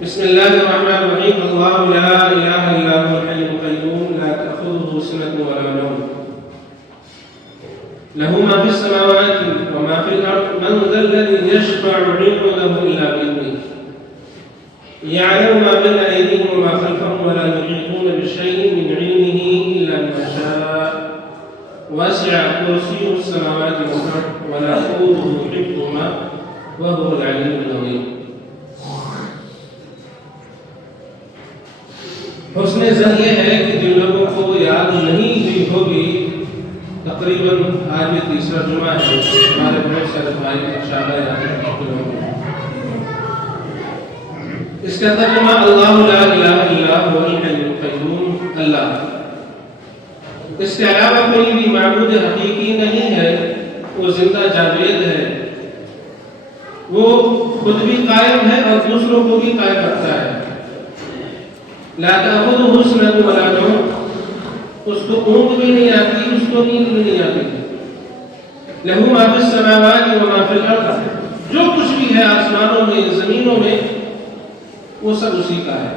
بسم الله الرحمن الرحيم. الله لا إله إلا هو الحي القيوم لا تأخذه سنة ولا نوم له ما في السماوات وما في الأرض من ذا الذي يشفع عنده إلا بإذنه يعلم ما بين أيديهم وما خلفهم ولا يحيطون بشيء من علمه إلا بما شاء وسع كرسيه السماوات والأرض ولا يؤوده حفظهما وهو العلي العظيم. حسن زن یہ ہے کہ جن لوگوں کو یاد نہیں ہوئی ہوگی، تقریباً آج یہ تیسرا جمعہ ہے، ہمارے بہت سارے بھائی انشاءاللہ یاد رکھتے ہوں گے. اس کا ترجمہ اللہ لا الہ الا هو الحی القیوم، اللہ، اس کے علاوہ کوئی بھی معبود حقیقی نہیں ہے، وہ زندہ جاوید ہے، وہ خود بھی قائم ہے اور دوسروں کو بھی قائم رکھتا ہے. لا تأخذه سنة ولا نوم، اس کو اونگ بھی نہیں آتی، اس کو نیند بھی نہیں آتی. له ما في السماوات وما في الأرض، جو کچھ بھی ہے آسمانوں میں زمینوں میں وہ سب اسی کا ہے،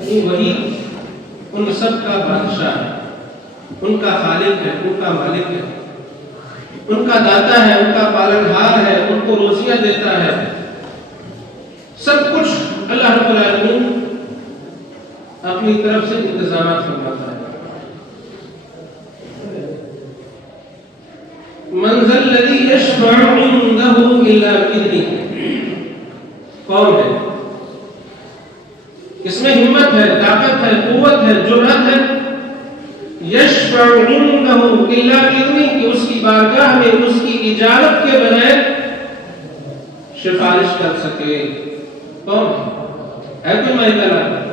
یعنی وہی ان سب کا بادشاہ ہے، ان کا خالق ہے، ان کا مالک ہے، ان کا داتا ہے، ان کا پالنہار ہے، ان کو روزیاں دیتا ہے. سب کچھ اللہ رب العالمین اپنی طرف سے انتظامات فرماتا ہے. من ذا الذی یشفع عنده الا بإذنہ، کون ہے؟ اس میں ہمت ہے، طاقت ہے، قوت ہے، جرأت ہے. یشفع عنده الا بإذنہ، کہ اس کی بارگاہ میں اس کی اجازت کے بغیر سفارش کر سکے. کون ہے کوئی مائکل؟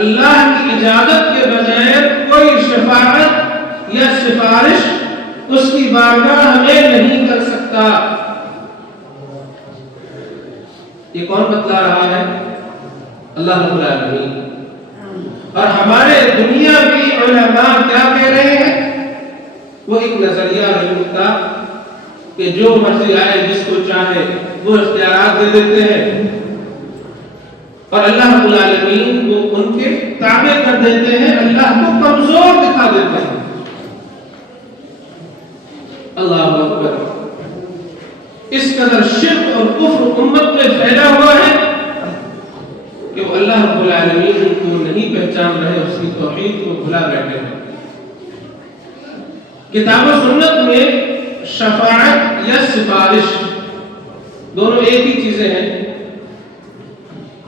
اللہ کی اجازت کے بغیر کوئی شفاعت یا سفارش اس کی بارگاہ میں نہیں کر سکتا. یہ کون بتلا رہا ہے؟ اللہ رب العالمین. اور ہمارے دنیاوی علماء کیا کہہ رہے ہیں؟ وہ ایک نظریہ رکھتا کہ جو مرضی آئے جس کو چاہے وہ اختیارات دے دیتے ہیں، اور اللہ رب العالمین کو ان کے تابع کر دیتے ہیں، اللہ کو کمزور دکھا دیتے ہیں. اللہ اکبر. اس قدر شرک اور کفر امت میں پھیلا ہوا ہے کہ وہ اللہ رب العالمین کو نہیں پہچان رہے، اس کی توحید کو بھلا بیٹھے ہیں. کتاب و سنت میں شفاعت یا سفارش دونوں ایک ہی چیزیں ہیں.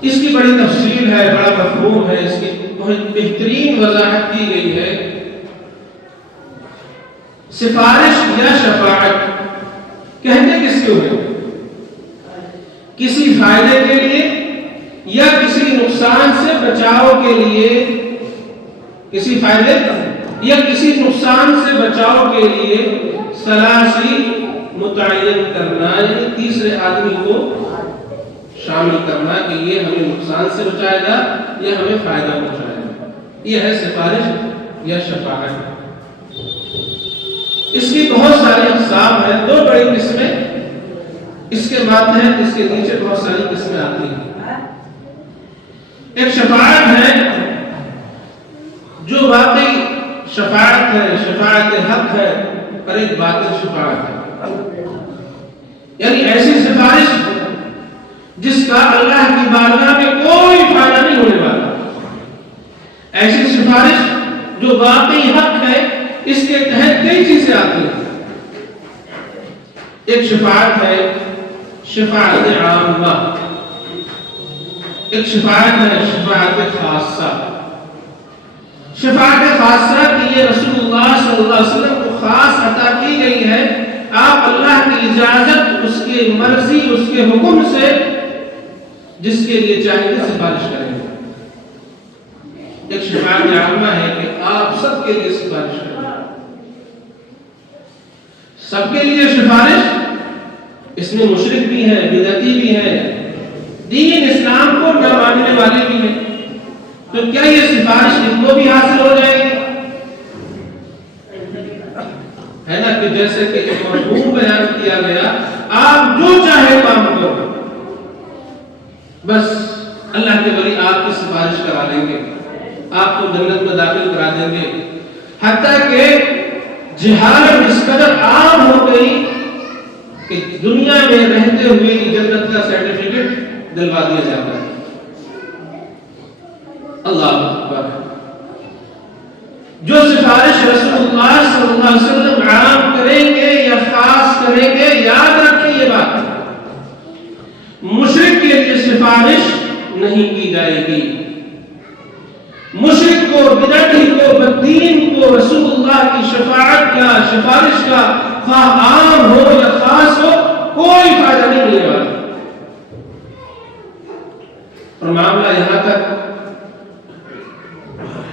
اس کی بڑی تفصیل ہے، بڑا مفہوم ہے، اس کی بہت بہترین وضاحت کی گئی ہے. سفارش یا شفاعت کہتے کس کو ہے؟ کسی فائدے کے لیے یا کسی نقصان سے بچاؤ کے لیے، کسی فائدے یا کسی نقصان سے بچاؤ کے لیے ثلاثی متعین کرنا، یعنی تیسرے آدمی کو شامل کرنا کہ یہ ہمیں نقصان سے بچائے گا یا ہمیں فائدہ پہنچائے گا. یہ ہے سفارش یا شفاعت. اس کی بہت ساری اقسام ہیں، دو بڑی قسمیں اس کے بعد ہیں، اس کے نیچے بہت ساری قسمیں آتی ہیں. ایک شفاعت ہے جو واقعی شفاعت ہے، شفاعت حق ہے، اور ایک باطل شفاعت ہے، یعنی ایسی سفارش جس کا اللہ کی بارگاہ میں کوئی فائدہ نہیں ہونے والا. ایسی سفارش جو واقعی حق ہے، اس کے تحت کئی چیزیں آتی ہیں. ایک شفاعت ہے شفاعت عامہ، ایک شفاعت ہے شفاعت خاصہ. شفاعت خاصہ کی یہ رسول اللہ صلی اللہ علیہ وسلم کو خاص عطا کی گئی ہے. آپ اللہ کی اجازت، اس کی مرضی، اس کے حکم سے جس کے لیے چاہیں گے سفارش کریں گے. ایک شفاعت عامہ ہے کہ آپ سب کے لیے سفارش کریں گے، سب کے لیے سفارش. اس میں مشرک بھی ہیں، بدعتی بھی ہیں، دین اسلام کو نہ ماننے والے بھی ہیں. تو کیا یہ سفارش ان کو بھی حاصل ہو جائے گی؟ ہے نا کہ جیسے کہ ایک مفہوم بیان کیا گیا، آپ جو چاہے کام کرو. بس اللہ کے ولی آپ کی سفارش کرا دیں گے، آپ کو جنت میں داخل کرا دیں گے۔ حتیٰ کہ جہالت اس قدر عام ہو گئی کہ دنیا میں رہتے ہوئے ہی جنت کا سرٹیفکیٹ دلوا دیا جاتا ہے۔ اللہ اکبر۔ جو سفارش رسول اللہ صلی اللہ علیہ وسلم عام کریں گے یا خاص کریں گے، یاد رکھیں یہ بات، مشرک کے لیے سفارش نہیں کی جائے گی۔ مشرک کو، بدعتی کو، بددین کو رسول اللہ کی شفاعت کا، سفارش کا، خواہ عام ہو یا خاص ہو، کوئی فائدہ نہیں ملنے والا۔ اور معاملہ یہاں تک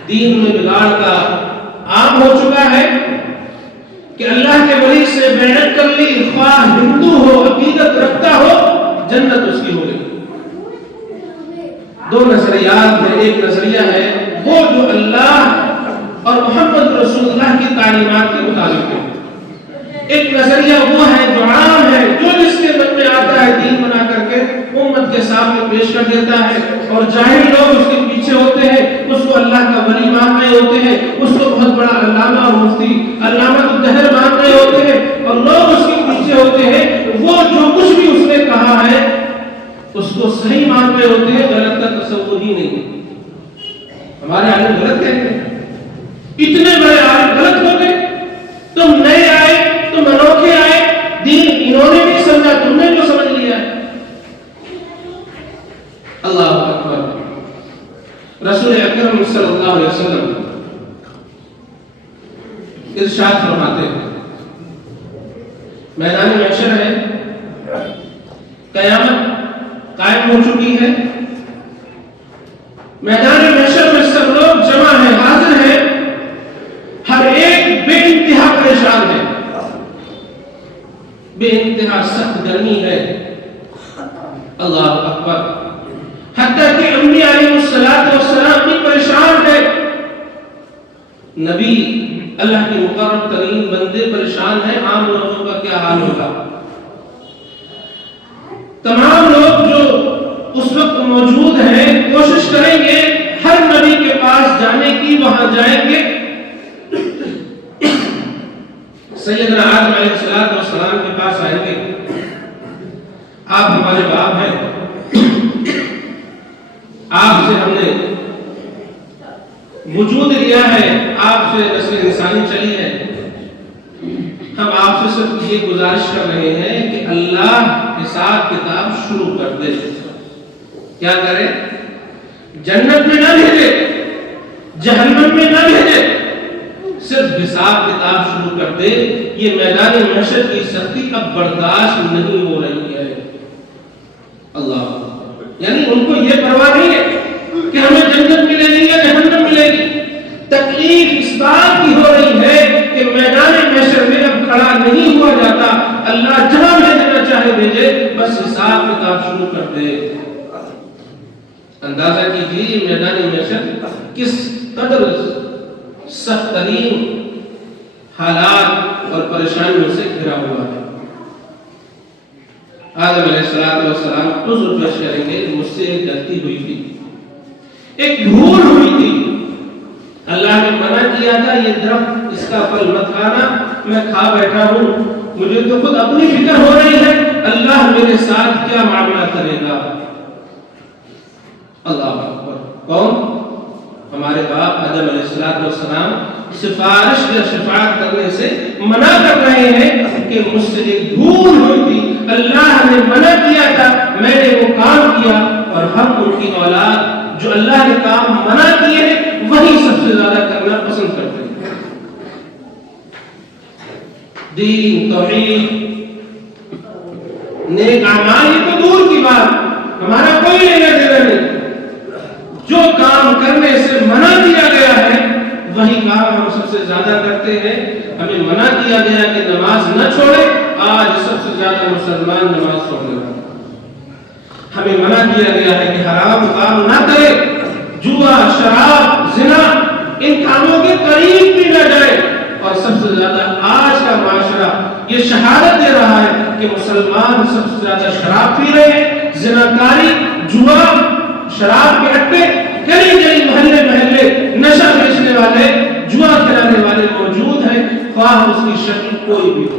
دین میں بگاڑ کا عام ہو چکا ہے کہ اللہ کے ولی سے بیعت کر لی، خواہ ہندو ہو، عقیدت رکھتا ہو، جنت اس کی ہو گئی۔ دو نظریات ہیں، ایک نظریہ ہے وہ جو اللہ اور محمد رسول اللہ کی تعلیمات کے مطابق ہے، ایک نظریہ وہ ہے جو عام ہے، جو جس کے من میں آتا ہے دین بنا کر کے امت کے سامنے پیش کر دیتا ہے، اور جاہل لوگ اس کے پیچھے ہوتے ہیں، اس کو اللہ کا ولی مان رہے ہوتے ہیں، اس کو بہت بڑا علامہ اور مفتی علامہ الدہر مان رہے ہوتے ہیں، اور لوگ اس کے پیچھے ہوتے ہیں، وہ جو کچھ بھی اس نے کہا ہے اس کو صحیح مان رہے ہوتے ہیں، غلط کا تصور ہی نہیں ہے۔ ہمارے عالم غلط کہتے ہیں، اتنے بڑے عالم غلط ہو گئے، تم نئے آئے، تم انوکھے آئے، دین انہوں نے نہیں سمجھا، تم نے جو سمجھ لیا ہے۔ اللہ اکبر۔ رسول اکرم صلی اللہ علیہ وسلم ارشاد فرماتے ہیں، میدان محشر ہے، قیامت قائم ہو چکی ہے، میدان محشر میں سب لوگ جمع ہیں، حاضر ہیں، ہر ایک بے انتہا پریشان ہے، بے انتہا سخت گرمی ہے۔ اللہ اکبر۔ حتیٰ کہ انبیاء علیہ السلام بھی پریشان ہے، نبی اللہ کے مقرب ترین بندے پریشان ہیں، عام لوگوں کا کیا حال ہوگا؟ تمام لوگ جو اس وقت موجود ہیں کوشش کریں گے ہر نبی کے پاس جانے کی، وہاں جائیں گے، سیدنا آدم علیہ السلام کے پاس آئیں گے، آپ ہمارے باپ ہیں، آپ سے ہم نے وجود لیا ہے، آپ سے نسل انسانی چلی ہے، ہم آپ سے صرف یہ گزارش کر رہے ہیں کہ اللہ حساب کتاب شروع کر دے۔ کیا کرے؟ جنت میں نہ بھیجے، جہنم میں نہ بھیجے، صرف حساب کتاب شروع کر دے۔ یہ میدان محشر کی سختی اب برداشت نہیں ہو رہی ہے۔ اللہ، یعنی ان کو یہ پرواہ نہیں ہے کہ ہمیں جنت ملے گی یا جہنم ملے گی، تکلیف اس بات کی ہو رہی ہے کہ میدان محشر میں اب کھڑا نہیں ہوا جاتا، اللہ جہاں بھیجنا چاہے بھیجے، بس حساب کتاب شروع کر دے۔ اندازہ کیجیے میدان محشر کس قدر سخت ترین حالات اور پریشانیوں سے گھرا ہوا ہے۔ آدم علیہ السلام عذر پیش کریں گے، مجھ سے ایک غلطی ہوئی تھی، ایک بھول ہوئی تھی، اللہ نے منع کیا تھا یہ درخت اس کا پھل مت کھانا، میں کھا بیٹھا ہوں، مجھے تو خود اپنی فکر ہو رہی ہے اللہ میرے ساتھ کیا معاملہ کرے گا۔ اللہ اکبر۔ کون؟ ہمارے باپ آدم علیہ السلام سفارش یا شفاعت کرنے سے منع کر رہے ہیں کہ مجھ سے ایک بھول ہوئی تھی، اللہ نے منع کیا تھا، میں نے وہ کام کیا، اور ہم ان کی اولاد جو اللہ نے کام منع کیے ہیں وہی سب سے زیادہ کرنا پسند کرتے ہیں۔ دین، توحید، نیک اعمال یہ تو دور کی بات، ہمارا کوئی لینا دینا نہیں، جو کام کرنے سے منع کیا گیا ہے وہی کام ہم سب سے زیادہ کرتے ہیں۔ ہمیں منع کیا گیا کہ نماز نہ چھوڑے، آج سب سے زیادہ مسلمان نماز چھوڑنے والے۔ ہمیں منع کیا گیا ہے کہ حرام کام نہ کرے، جوا، شراب، زنا، ان کاموں کے قریب بھی نہ جائے، اور سب سے زیادہ آج کا معاشرہ یہ شہادت دے رہا ہے کہ مسلمان سب سے زیادہ شراب پی رہے ہیں، زناکاری، جوا شراب کے اڈے کئی کئی محلے محلے نشہ بیچنے والے جوا کھلانے والے موجود ہیں، خواہ اس کی شکل کوئی بھی ہو۔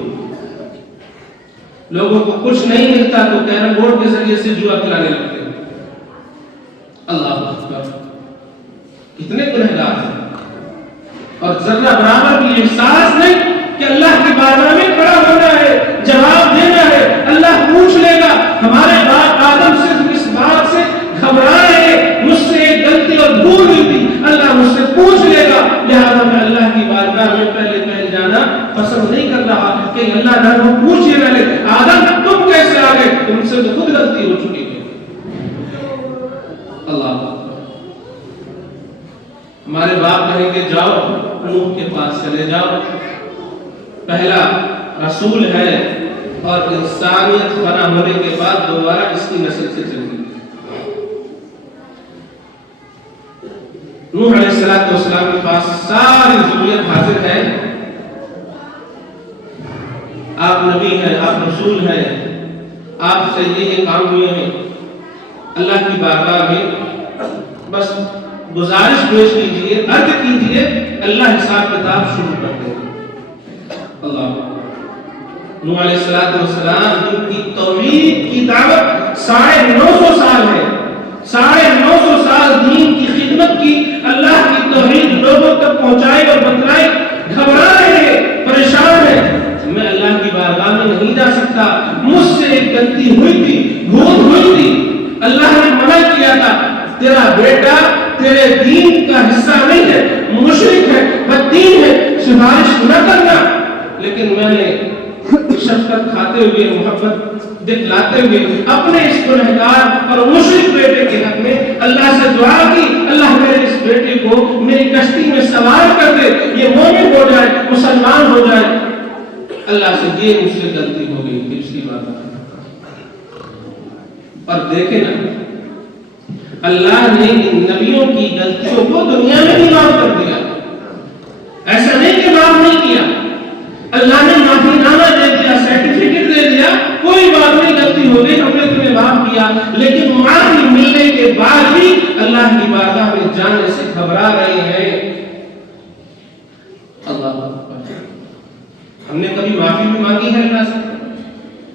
لوگوں کو کچھ نہیں ملتا تو کیرم بورڈ کے ذریعے سے جوا کھلانے لگتے ہیں۔ اللہ اکبر، کتنے گنہگار ہیں، اور ذرہ برابر بھی احساس نہیں کہ اللہ کی بارگاہ میں کھڑا ہونا ہے، جواب دینا ہے، اللہ پوچھ لے گا۔ ہمارے باپ آدم صرف اس بات سے گھبرائے ہیں، مجھ سے ایک غلطی اور بھول ہوئی تھی، اللہ مجھ سے پوچھ لے گا، لہذا میں اللہ کی بارگاہ میں پہلے جانا پسند نہیں کر رہا کہ اللہ نہ وہ پوچھے پہلے آدم تم کیسے آ گئے، تم سے تو خود غلطی ہو چکی ہے۔ اللہ ہمارے باپ کہیں گے جاؤ نوح کے پاس چلے جاؤ، پہلا رسول ہے اور انسانیت فنا ہونے کے بعد دوبارہ اس کی نسل سے چلی۔ نوح علیہ السلام کے پاس ساری ضروریت حاضر ہے، آپ نبی ہیں، آپ رسول ہیں، آپ سے یہ کام ہوئے ہیں، اللہ کی بارگاہ میں بس گزارش پیش کیجئے، عرض کیجئے، اللہ حساب کتاب شروع کر دے۔ اللہ نوح علیہ السلام ان کی توحید کی دعوت 950 سال ہے، 950 سال دین کی خدمت کی، اللہ کی توحید لوگوں تک پہنچائی اور بتلائی، گھبرا رہے ہیں، پریشان ہیں، میں اللہ کی بارگاہ میں نہیں جا سکتا، مجھ سے ایک غلطی ہوئی تھی، بھول ہوئی تھی، اللہ نے منع کیا تھا، تیرا بیٹا تیرے دین کا حصہ نہیں ہے، مشرک ہے، بددین ہے، سفارش نہ کرنا۔ لیکن میں نے شفقت کھاتے ہوئے، محبت دکھلاتے ہوئے اپنے اس گنہگار اور مشرک بیٹے کے حق میں اللہ سے دعا کی، اللہ میرے اس بیٹے کو میری کشتی میں سوار کر دے، یہ مومن ہو جائے، مسلمان ہو جائے۔ اللہ سے یہ مجھ سے غلطی ہو گئی تھی، اس کی بات۔ اور دیکھیں نا، اللہ نے ان نبیوں کی غلطیوں کو دنیا میں ہی معاف کر دیا، ایسا نہیں کہ معاف نہیں کیا، اللہ نے معافی نامہ دے دیا، سرٹیفکیٹ دے دیا، کوئی بات نہیں، غلطی ہو گئی، ہم نے تمہیں معاف کیا، لیکن معافی ملنے کے بعد بھی اللہ کی بارگاہ میں جانے سے گھبرا رہے ہیں۔ اللہ ہم نے کبھی معافی بھی مانگی ہے اللہ سے،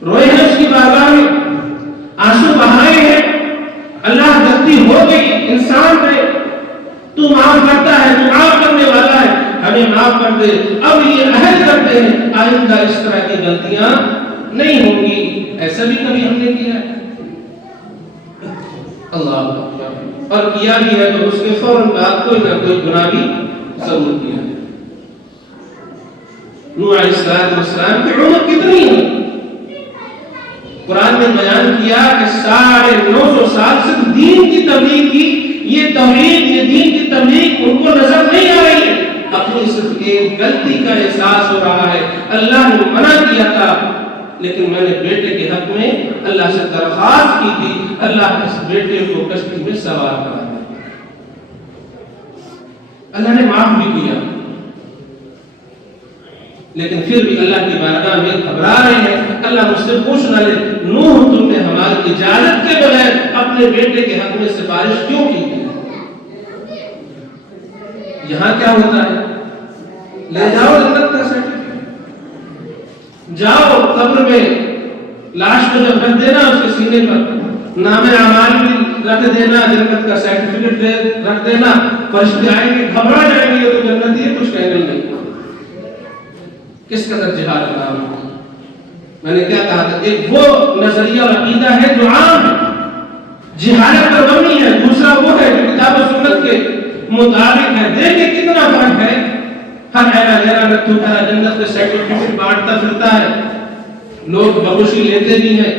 روئے ہیں اس کی بارگاہ میں، آنسو بہائے ہیں، اللہ غلطی ہو گئی انسان پہ، تو معاف کرتا ہے، تو معاف کرنے والا ہے، ہمیں معاف کر دے۔ اب یہ عہد کرتے ہیں آئندہ اس طرح کی غلطیاں نہیں ہوں گی، ایسا بھی کبھی ہم نے کیا ہے؟ اللہ اور کیا بھی ہے تو اس کے فوراً بعد کوئی نہ کوئی گناہ بھی ضرور کیا ہے۔ نوح علیہ السلام کی عمر کتنی ہے؟ قرآن نے بیان کیا کہ 950 سال صرف دین کی تبلیغ کی، یہ توحید، یہ دین کی تبلیغ ان کو نظر نہیں آ رہی ہے، اپنی صرف ایک غلطی کا احساس ہو رہا ہے۔ اللہ نے منع کیا تھا، لیکن میں نے بیٹے کے حق میں اللہ سے درخواست کی تھی، اللہ اس بیٹے کو کشتی میں سوار کرا دے۔ اللہ نے معاف بھی کیا، لیکن پھر بھی اللہ کی بارگاہ میں گھبرا رہے ہیں، اللہ مجھ سے پوچھ نہ لے، نوح تم نے ہماری اجازت کے بغیر اپنے بیٹے کے حق میں سفارش کیوں کی؟ یہاں کیا ہوتا ہے؟ لے جاؤ جنت کا سرٹیفکیٹ، جاؤ قبر میں لاش کو جب رکھ دینا اس کے سینے پر نام اعمال بھی رکھ دینا، جنت کا سرٹیفکیٹ رکھ دینا، فرشتے آئیں گے، گھبرا جائیں گے، تو جنت یہ کچھ کہنے نہیں۔ کس قدر جہاد کا نام ہے؟ میں نے کیا کہا تھا، ایک وہ نظریہ اور عقیدہ ہے جو عام ہے، جہاد پر مبنی ہے، دوسرا وہ ہے جو کتاب و سنت کے مطابق ہے۔ دیکھیں کتنا فرق ہے، ہر ایرا غیرہ نتھو کہا جنت کے سرٹیفکیٹ بانٹتا پھرتا ہے، لوگ بخوشی لیتے بھی ہیں،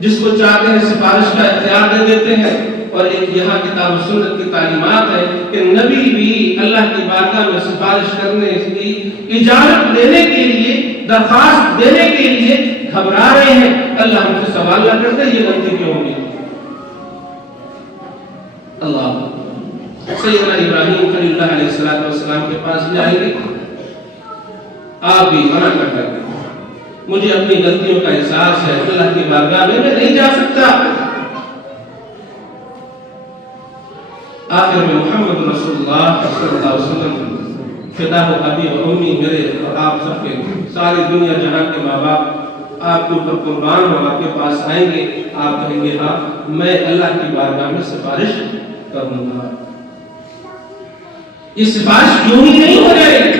جس کو چاہتے ہیں سفارش کا اختیار دے دیتے ہیں۔ اور ایک یہاں کتاب و سنت کی تعلیمات ہے کہ نبی بھی اللہ کی بارگاہ میں سفارش کرنے کی اجازت لینے کے لیے، درخواست دینے کے لیے گھبرا رہے ہیں، اللہ ہم سے سوال نہ کرتے یہ غلطی کیوں ہوگی؟ اللہ سیدنا ابراہیم خلیل اللہ علیہ السلام کے پاس جائیں گے، آپ بھی منع کر دیں گے، مجھے اپنی غلطیوں کا احساس ہے، اللہ کی بارگاہ میں نہیں جا سکتا، آخر میں محمد رسول اللہ صلی اللہ علیہ وسلم فدا ہو ابی و امی، میرے اور آپ سب کے، ساری دنیا جہاں کے ماں باپ آپ کے اوپر قربان ہو، آپ کے پاس آئیں گے، آپ کہیں گے ہاں میں اللہ کی بارگاہ میں سفارش کروں گا۔ یہ سفارش کیوں ہی نہیں ہو جائے گی؟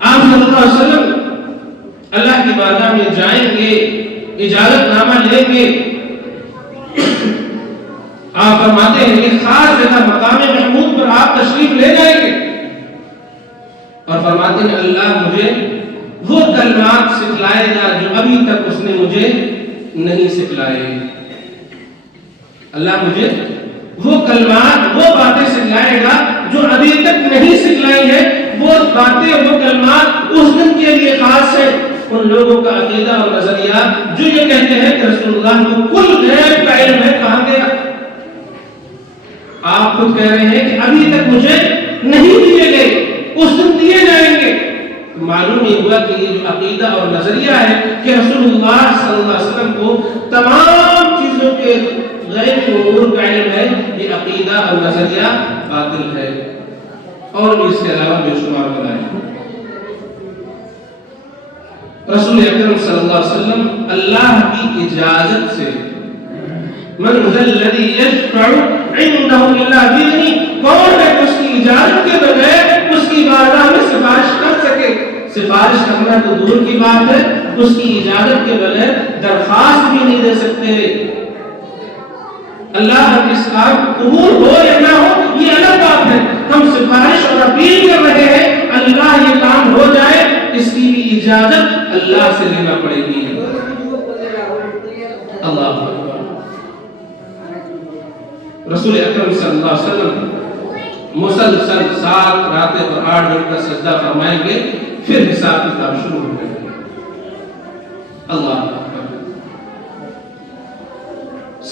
آپ صلی اللہ علیہ وسلم اللہ کی بارگاہ میں جائیں گے، اجازت نامہ لیں گے، آپ فرماتے ہیں کہ خاص جگہ مقام محمود پر آپ تشریف لے جائیں گے اور فرماتے ہیں اللہ مجھے وہ کلمات سکھلائے گا جو ابھی تک اس نے مجھے نہیں سکھلائے۔ اللہ مجھے وہ کلمات، وہ باتیں سکھلائے گا جو ابھی تک نہیں سکھلائی ہے۔ وہ باتیں، وہ کلمات اس دن کے لیے خاص ہے۔ ان لوگوں کا عقیدہ اور نظریہ جو یہ کہتے ہیں کہ رسول اللہ کو کل غیب کا علم ہے، کہاں گیا؟ آپ خود کہہ رہے ہیں کہ ابھی تک مجھے نہیں دیے گئے، اس دن دیے جائیں گے۔ معلوم یہ ہوا کہ یہ جو عقیدہ اور نظریہ ہے کہ رسول اللہ صلی اللہ علیہ وسلم کو تمام چیزوں کے غیب امور کا علم ہے، یہ عقیدہ اور نظریہ باطل ہے، اور بھی اس کے علاوہ بے شمار بنائے۔ رسول اکرم صلی اللہ علیہ وسلم اللہ کی اجازت سے من ذا الذی یشفع عنده الا باذنہ، کون ہے اس کی اجازت کے بغیر اس کی بارگاہ میں سفارش کر سکے؟ سفارش کرنا تو دور کی بات ہے، اس کی اجازت کے بغیر درخواست بھی نہیں دے سکتے۔ اللہ اس کام قبول ہو یا نہ ہو یہ الگ بات ہے، ہم سفارش اور اپیل کر رہے ہیں اللہ یہ کام ہو جائے، اس کی بھی اجازت اللہ سے لینا پڑے گی۔ اللہ اکبر۔ رسول اکرم صلی اللہ علیہ وسلم مسلسل 7 راتیں اور 8 دن کا سجدہ فرمائیں گے، پھر حساب کتاب شروع ہو جائے گا۔ اللہ اکبر۔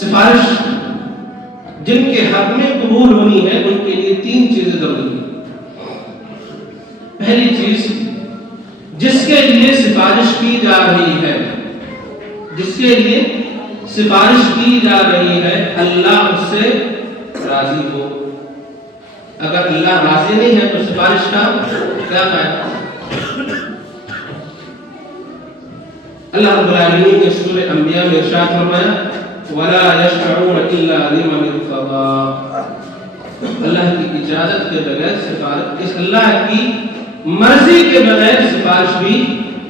سفارش جن کے حق میں قبول ہونی ہے ان کے لیے 3 چیزیں ضروری ہیں۔ پہلی چیز، جس کے لیے سفارش کی جا رہی ہے، جس کے لیے سفارش کی جا رہی ہے اللہ اس سے راضی ہو۔ اگر اللہ راضی نہیں ہے تو سفارش کا کیا فائدہ؟ اللہ رب العالمین نے سورہ انبیاء میں ارشاد فرمایا وَلَا يَشْفَعُونَ إِلَّا لِمَنِ ارْتَضَىٰ، اللہ کی اجازت کے بغیر سفارش، اس اللہ کی مرضی کے بغیر سفارش بھی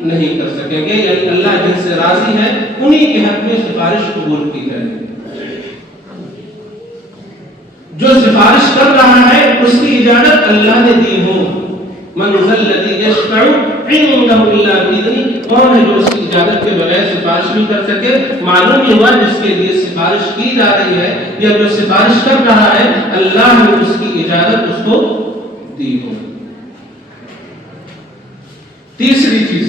نہیں کر سکیں گے، یعنی اللہ جن سے راضی ہے انہی کے حق میں سفارش قبول کی جائے گی۔ جو سفارش کر رہا ہے اس کی اجازت اللہ نے دی ہو۔ من ذا الذی یشفع عنده الا باذنہ، کون ہے جو اس کی اجازت کے بغیر سفارش نہیں کر سکے؟ معلوم یہ ہوا جس کے لیے سفارش کی جا رہی ہے یا جو سفارش کر رہا ہے اللہ نے اس کی اجازت اس کو دی ہو۔ تیسری چیز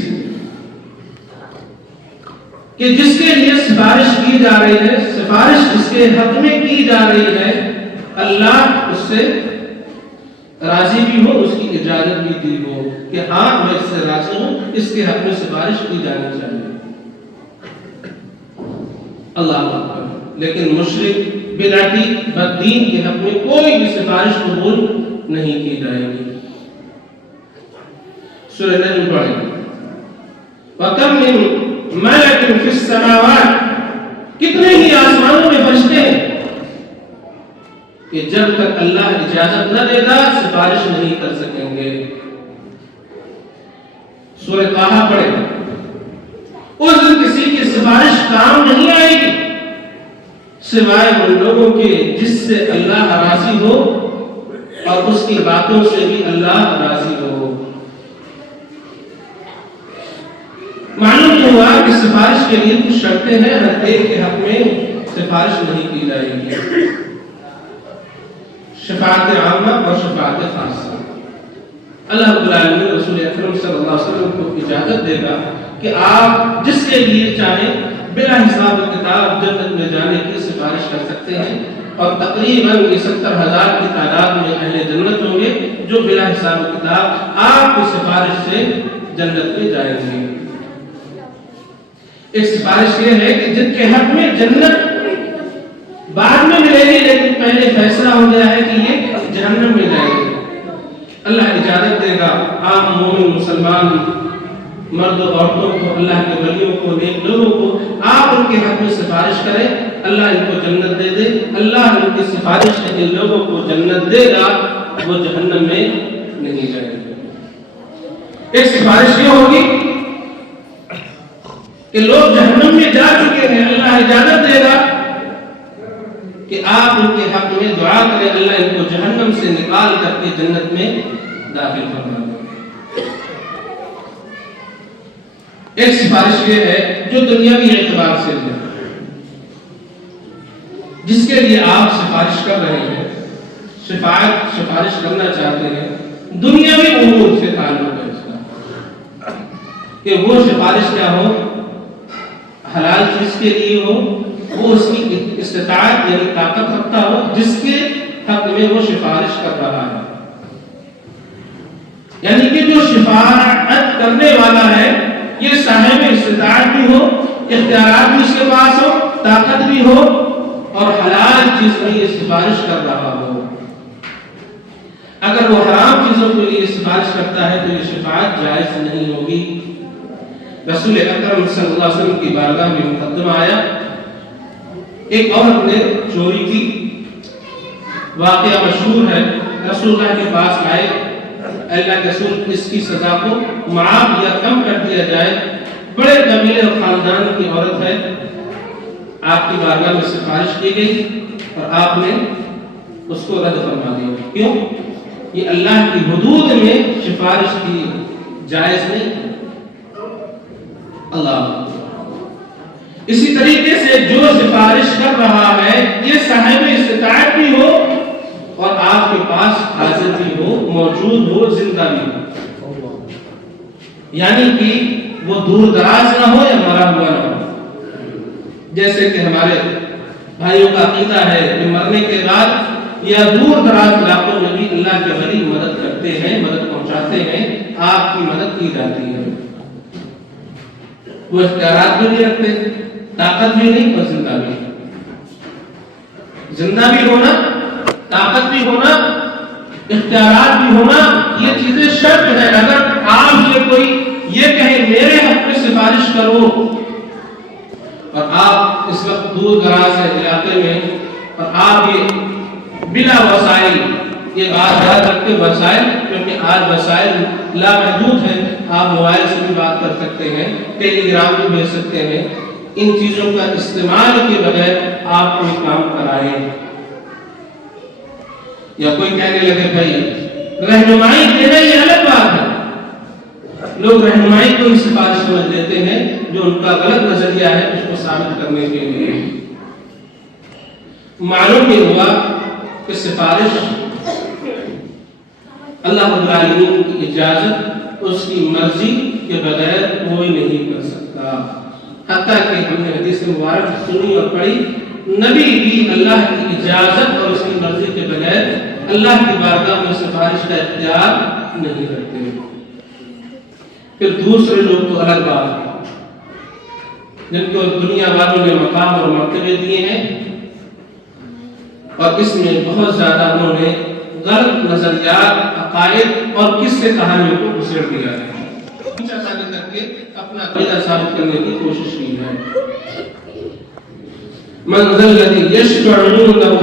کہ جس کے لیے سفارش کی جا رہی ہے، سفارش جس کے حق میں کی جا رہی ہے، اللہ اس سے راضی بھی ہو، اس کی اجازت بھی دی ہو کہ ہاں میں اس سے راضی ہوں، اس کے حق میں سفارش کی جانی چاہیے۔ اللہ اکبر۔ لیکن مشرک، بدعتی، بددین کے حق میں کوئی بھی سفارش قبول نہیں کی جائے گی۔ سورہ نجم پڑھیں وَكَمْ مِن مَلَكٍ فِي السَّمَاوَاتِ، کتنے ہی آسمانوں میں فرشتے ہیں کہ جب تک اللہ اجازت نہ دے گا سفارش نہیں کر سکیں گے۔ سورہ طٰہٰ پڑھیں، اس دن کسی کی سفارش کام نہیں آئے گی سوائے ان لوگوں کے جس سے اللہ راضی ہو اور اس کی باتوں سے بھی اللہ راضی ہو۔ معلوم یہ ہوا کہ سفارش کے لیے کچھ شرطیں ہیں، ہر ایک کے حق میں سفارش نہیں کی جائے گی۔ شفاعت عامہ اور شفاعت خاصہ۔ اللہ رب العالمین رسول اکرم صلی اللہ علیہ وسلم کو اجازت دے گا کہ آپ جس کے لیے چاہیں بلا حساب و کتاب جنت میں جانے کی سفارش کر سکتے ہیں، اور تقریباً 70,000 کی تعداد میں اہل جنت ہوں گے جو بلا حساب و کتاب آپ کی سفارش سے جنت میں جائیں گے۔ ایک سفارش یہ ہے کہ جن کے حق میں جنت بعد میں ملے گی لیکن پہلے فیصلہ ہو گیا ہے کہ یہ جہنم میں جائیں گے، اللہ اجازت دے گا عام مومن مسلمان مرد و عورتوں کو، اللہ کے ولیوں کو، نیک لوگوں کو، آپ ان کے حق میں سفارش کریں، اللہ ان کو جنت دے دے، اللہ ان کی سفارش سے جن لوگوں کو جنت دے گا وہ جہنم میں نہیں جائیں گے۔ ایک سفارش یہ ہوگی کہ لوگ جہنم میں جا چکے ہیں، اللہ اجازت دے گا کہ آپ ان کے حق میں دعا کریں، اللہ ان کو جہنم سے نکال کر کے جنت میں داخل فرما دے۔ ایک سفارش یہ ہے جو دنیاوی اعتبار سے ہے، جس کے لیے آپ سفارش کر رہے ہیں، سفارش کرنا چاہتے ہیں، دنیاوی امور سے تعلق ہے اس کا، کہ وہ سفارش کیا ہو، حلال چیز کے لیے ہو، وہ اس کی استطاعت یعنی طاقت رکھتا ہو جس کے حق میں وہ سفارش کر رہا ہے، یعنی کہ جو شفاعت کرنے والا ہے یہ صاحب استطاعت بھی ہو، اختیارات بھی اس کے پاس ہو، طاقت بھی ہو، اور حلال چیز میں یہ سفارش کر رہا ہو۔ اگر وہ حرام چیزوں کے لیے سفارش کرتا ہے تو یہ شفاعت جائز نہیں ہوگی۔ رسول اکرم صلی اللہ علیہ وسلم کی بارگاہ میں مقدمہ آیا، ایک عورت نے چوری کی، واقعہ مشہور ہے، رسول اللہ کے پاس آئے، اللہ کے رسول اس کی سزا کو معاف یا کم کر دیا جائے، بڑے قبیلے اور خاندان کی عورت ہے، آپ کی بارگاہ میں سفارش کی گئی اور آپ نے اس کو رد فرما دیا۔ کیوں؟ یہ اللہ کی حدود میں سفارش کی جائز نہیں۔ اللہ اسی طریقے سے جو سفارش کر رہا ہے یہ صاحب استطاعت بھی ہو اور آپ کے پاس حاضر بھی ہو، موجود ہو، زندہ بھی ہو، یعنی کہ وہ دور دراز نہ ہو یا مرا ہوا نہ ہو۔ جیسے کہ ہمارے بھائیوں کا عقیدہ ہے کہ مرنے کے بعد یا دور دراز علاقوں میں بھی اللہ کے ولی مدد کرتے ہیں، مدد پہنچاتے ہیں، آپ کی مدد کی جاتی ہے۔ وہ اختیارات بھی نہیں رکھتے، طاقت بھی نہیں اور زندہ بھی۔ زندہ بھی ہونا، طاقت بھی ہونا، اختیارات بھی ہونا، یہ چیزیں شرط ہے۔ اگر آپ سے کوئی یہ کہے میرے حق میں سفارش کرو اور آپ اس وقت دور دراز ہے علاقے میں اور آپ یہ بلا وسائل، یہ آج یاد رکھتے وسائل، کیونکہ آج وسائل لامحدود ہیں، آپ موبائل سے بھی بات کر سکتے ہیں، ٹیلی گرام بھی بھیج سکتے ہیں، ان چیزوں کا استعمال کے بغیر آپ کوئی کام کرائیں یا کوئی کہنے لگے بھائی رہنمائی دینا یہ الگ بات ہے۔ لوگ رہنمائی کو سفارش سمجھ لیتے ہیں جو ان کا غلط نظریہ ہے، اس کو ثابت کرنے کے لیے۔ معلوم یہ ہوا کہ سفارش اللہ رب العالمین کی اجازت، اس کی مرضی کے بغیر کوئی نہیں کر سکتا۔ حتیٰ کہ ہم نے حدیث مبارک سنی اور پڑھی، نبی بھی اللہ کی اجازت اور اس کی مرضی کے بغیر اللہ کی بارگاہ میں سفارش کا اختیار نہیں رکھتے۔ پھر دوسرے لوگ تو الگ بات ہے، جن کو دنیا والوں نے مقام اور مرتبے دیے ہیں اور اس میں بہت زیادہ انہوں نے غلط نظریات، عقائد اور قصے کہانیوں کو گھسیڑ دیا ہے، کر کے اپنا عقیدہ ثابت کرنے کی کوشش کی ہے۔ من ذا الذی یشفع عنده